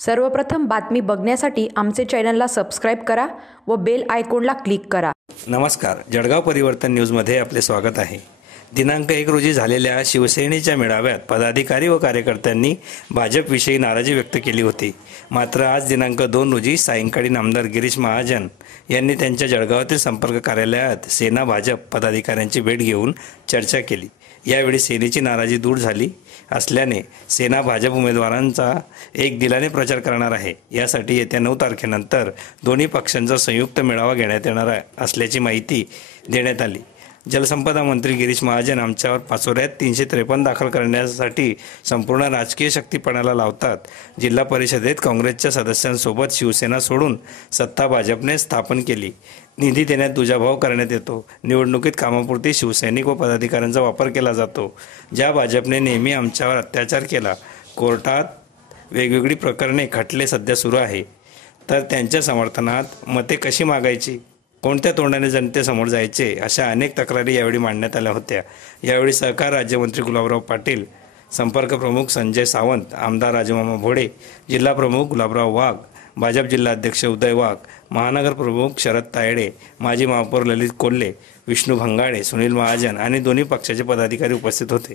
सर्वप्रथम बातमी बघण्यासाठी आमचे चॅनलला सबस्क्राईब करा व बेल आयकॉनला क्लिक करा. नमस्कार. जळगाव परिवर्तन न्यूजमध्ये आपले स्वागत आहे. दिनांक एक रोजी झालेल्या शिवसेनेच्या मेळाव्यात पदाधिकारी व कार्यकर्त्यांनी भाजपविषयी नाराजी व्यक्त केली होती. मात्र आज दिनांक दोन रोजी सायंकाळी नामदार गिरीश महाजन यांनी त्यांच्या जळगावातील संपर्क कार्यालयात सेना भाजप पदाधिकाऱ्यांची भेट घेऊन चर्चा केली. यावेळी सेनेची नाराजी दूर झाली असल्याने सेना भाजप उमेदवारांचा एक दिलाने प्रचार करणार आहे. यासाठी येत्या नऊ तारखेनंतर दोन्ही पक्षांचा संयुक्त मेळावा घेण्यात येणार असल्याची माहिती देण्यात आली. जलसंपदा मंत्री गिरीश महाजन आमच्यावर पाचोऱ्यात तीनशे त्रेपन्न दाखल करण्यासाठी संपूर्ण राजकीय शक्तीपणाला लावतात. जिल्हा परिषदेत काँग्रेसच्या सदस्यांसोबत शिवसेना सोडून सत्ता भाजपने स्थापन केली. निधी देण्यात दुजाभाव करण्यात येतो. निवडणुकीत कामापुरती शिवसैनिक व पदाधिकाऱ्यांचा वापर केला जातो. ज्या भाजपने नेहमी आमच्यावर अत्याचार केला कोर्टात वेगवेगळी प्रकरणे खटले सध्या सुरू आहे. तर त्यांच्या समर्थनात मते कशी मागायची? कोणत्या तोंडाने जनतेसमोर जायचे अशा अनेक तक्रारी यावेळी मांडण्यात आल्या होत्या. यावेळी सहकार राज्यमंत्री गुलाबराव पाटील संपर्क प्रमुख संजय सावंत आमदार राजमामा भोडे जिल्हा प्रमुख गुलाबराव वाघ भाजप जिल्हाध्यक्ष उदय वाघ महानगर प्रमुख शरद तायडे माजी महापौर ललित कोल्हे विष्णू भंगाळे सुनील महाजन आणि दोन्ही पक्षाचे पदाधिकारी उपस्थित होते.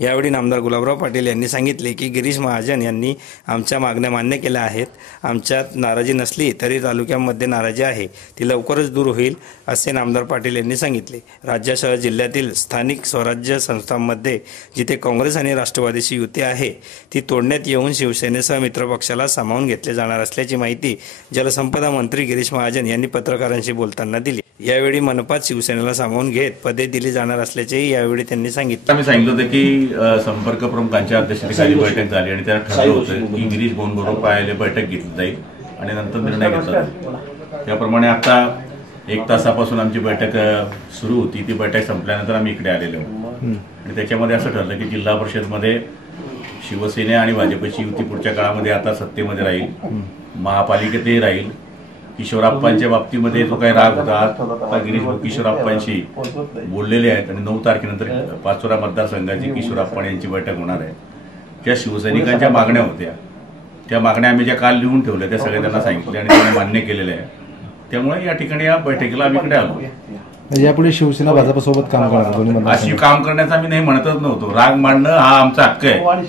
यावेळी नामदार गुलाबराव पाटील यांनी सांगितले की गिरीश महाजन यांनी आमच्या मागण्या मान्य केल्या आहेत. आमच्यात नाराजी नसली तरी तालुक्यामध्ये नाराजी आहे. ती लवकरच दूर होईल असे नामदार पाटील यांनी सांगितले. राज्यासह जिल्ह्यातील स्थानिक स्वराज्य संस्थांमध्ये जिथे काँग्रेस आणि राष्ट्रवादीची युती आहे ती तोडण्यात येऊन शिवसेनेसह मित्रपक्षाला सामावून घेतले जाणार असल्याची माहिती जलसंपदा मंत्री गिरीश महाजन यांनी पत्रकारांशी बोलताना दिली. यावेळी मनपात शिवसेनेला सामावून घेत पदे दिली जाणार असल्याचेही यावेळी त्यांनी सांगितले. आम्ही सांगितलं होतं की संपर्क प्रमुखांच्या अध्यक्षतेखाली बैठक झाली आणि त्याला ठरलं होतं की गिरीश बोनबरोबर पाहिले बैठक घेतली जाईल आणि नंतर निर्णय घेतला जाईल. त्याप्रमाणे आता एक तासापासून आमची बैठक सुरू होती. ती बैठक संपल्यानंतर आम्ही इकडे आलेलो. आहोत. आणि त्याच्यामध्ये असं ठरलं की जिल्हा परिषदमध्ये शिवसेना आणि भाजपची युती पुढच्या काळामध्ये आता सत्तेमध्ये राहील. महापालिकेतही राहील. किशोराप्पांच्या बाबतीमध्ये जो काही राग होता. आता गिरीश किशोराप्पांशी बोललेले आहेत आणि नऊ तारखेनंतर पाचोरा मतदारसंघाची किशोराप्पा यांची बैठक होणार आहे. ज्या शिवसैनिकांच्या मागण्या होत्या. त्या मागण्या आम्ही ज्या काल लिहून ठेवल्या त्या सगळ्या त्यांना सांगितल्या आणि त्यांनी मान्य केलेल्या आहे त्यामुळे या ठिकाणी या बैठकीला आम्ही इकडे आलो. म्हणजे यापुढे शिवसेना भाजपसोबत काम करणार अशी. काम करण्याचा आम्ही नाही म्हणतच नव्हतो. राग मांडणं हा आमचा हक्क आहे.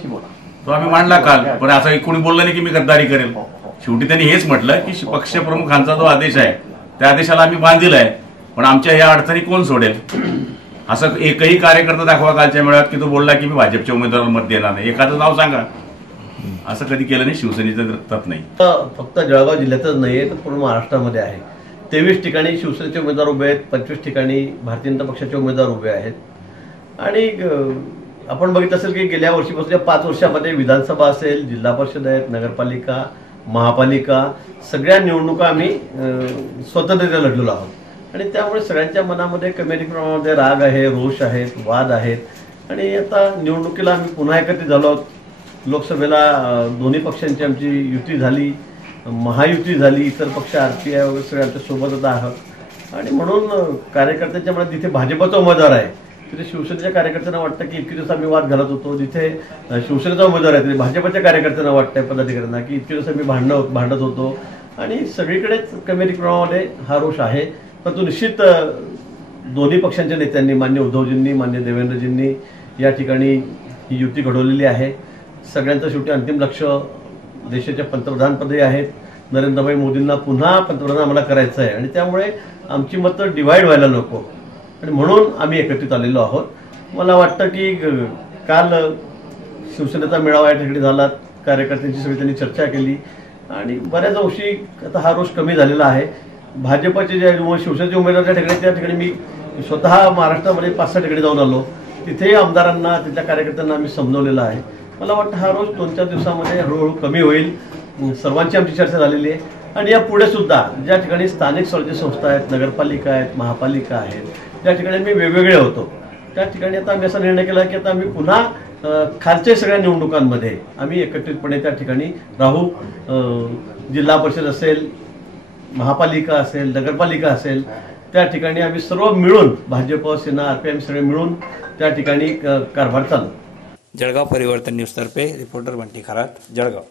तो आम्ही मांडला काल पण असं कोणी बोललं नाही की मी गद्दारी करेल. शेवटी त्यांनी हेच म्हटलं की पक्षप्रमुखांचा जो आदेश आहे त्या आदेशाला आम्ही बांधील आहे पण आमच्या या अडचणी कोण सोडेल? असं एकही कार्यकर्ता दाखवा कालच्या मेळाव्यात की तो बोलला की मी भाजपच्या उमेदवाराला मत देणार नाही. एखादं नाव सांगा. असं कधी केलं नाही शिवसेनेचं रक्तात नाही. फक्त जळगाव जिल्ह्यातच नाही आहे तर पूर्ण महाराष्ट्रामध्ये आहे. तेवीस ठिकाणी शिवसेनेचे उमेदवार उभे आहेत पंचवीस ठिकाणी भारतीय जनता पक्षाचे उमेदवार उभे आहेत. आणि आपण बघितलं असेल की गेल्या वर्षीपासून पाच वर्षामध्ये विधानसभा असेल जिल्हा परिषद आहेत नगरपालिका महापालिका सगळ्या निवडणुका आम्ही अं, स्वतंत्ररित्या लढलेलो आहोत. आणि त्यामुळे सगळ्यांच्या मनामध्ये कमी अधिक प्रमाणामध्ये राग आहे रोष आहेत वाद आहेत. आणि आता निवडणुकीला आम्ही पुन्हा एकत्रित झालो आहोत. लोकसभेला दोन्ही पक्षांची आमची युती झाली महायुती झाली इतर पक्ष आर पी आय वगैरे सगळे आमच्या सोबतच आहोत. आणि म्हणून कार्यकर्त्यांच्या मनात जिथे भाजपचा उमेदवार आहे. तिथे शिवसेनेच्या कार्यकर्त्यांना वाटतं की इतके दिवस आम्ही वाद घालत होतो. जिथे शिवसेनेचा उमेदवार आहे तिथे भाजपच्या कार्यकर्त्यांना वाटतंय पदाधिकाऱ्यांना की इतके दिवस आम्ही भांडण भांडत होतो. आणि सगळीकडेच कमेरी प्रमाणामध्ये हा रोष आहे. परंतु निश्चित दोन्ही पक्षांच्या नेत्यांनी मान्य उद्धवजींनी मान्य देवेंद्रजींनी या ठिकाणी ही युती घडवलेली आहे. सगळ्यांचं शेवटी अंतिम लक्ष देशाच्या पंतप्रधानपदी आहेत नरेंद्रभाई मोदींना पुन्हा पंतप्रधान आम्हाला करायचं आहे आणि त्यामुळे आमची मतं डिवाईड व्हायला नको. आणि म्हणून आम्ही एकत्रित आलेलो आहोत. मला वाटतं की काल शिवसेनेचा मेळावा या ठिकाणी झाला. कार्यकर्त्यांची सगळी त्यांनी चर्चा केली. आणि बऱ्याच अंशी आता हा रोष कमी झालेला आहे. भाजपचे जे शिवसेनेचे उमेदवार ज्या ठिकाणी त्या ठिकाणी मी स्वतः महाराष्ट्रामध्ये पाच सहा ठिकाणी जाऊन आलो. तिथेही आमदारांना तिथल्या कार्यकर्त्यांना आम्ही समजवलेलं आहे. मला वाटतं हा रोज दोन चार दिवसामध्ये हळूहळू कमी होईल. सर्वांची आमची चर्चा झालेली आहे. आणि या पुढे सुद्धा ज्या ठिकाणी स्थानिक स्वराज्य संस्था आहेत नगरपालिका आहेत महापालिका आहेत ज्या ठिकाणी मी वेगवेगळे होतो. त्या ठिकाणी आता आम्ही असा निर्णय केला की आता आम्ही पुन्हा खालच्या सगळ्या निवडणुकांमध्ये आम्ही एकत्रितपणे त्या ठिकाणी राहू. जिल्हा परिषद असेल महापालिका असेल नगरपालिका असेल त्या ठिकाणी आम्ही सर्व मिळून Bhajap Sena R P M सगळे मिळून त्या ठिकाणी कारभार चालू. जळगाव परिवर्तन न्यूजतर्फे रिपोर्टर बंटी खरात जळगाव.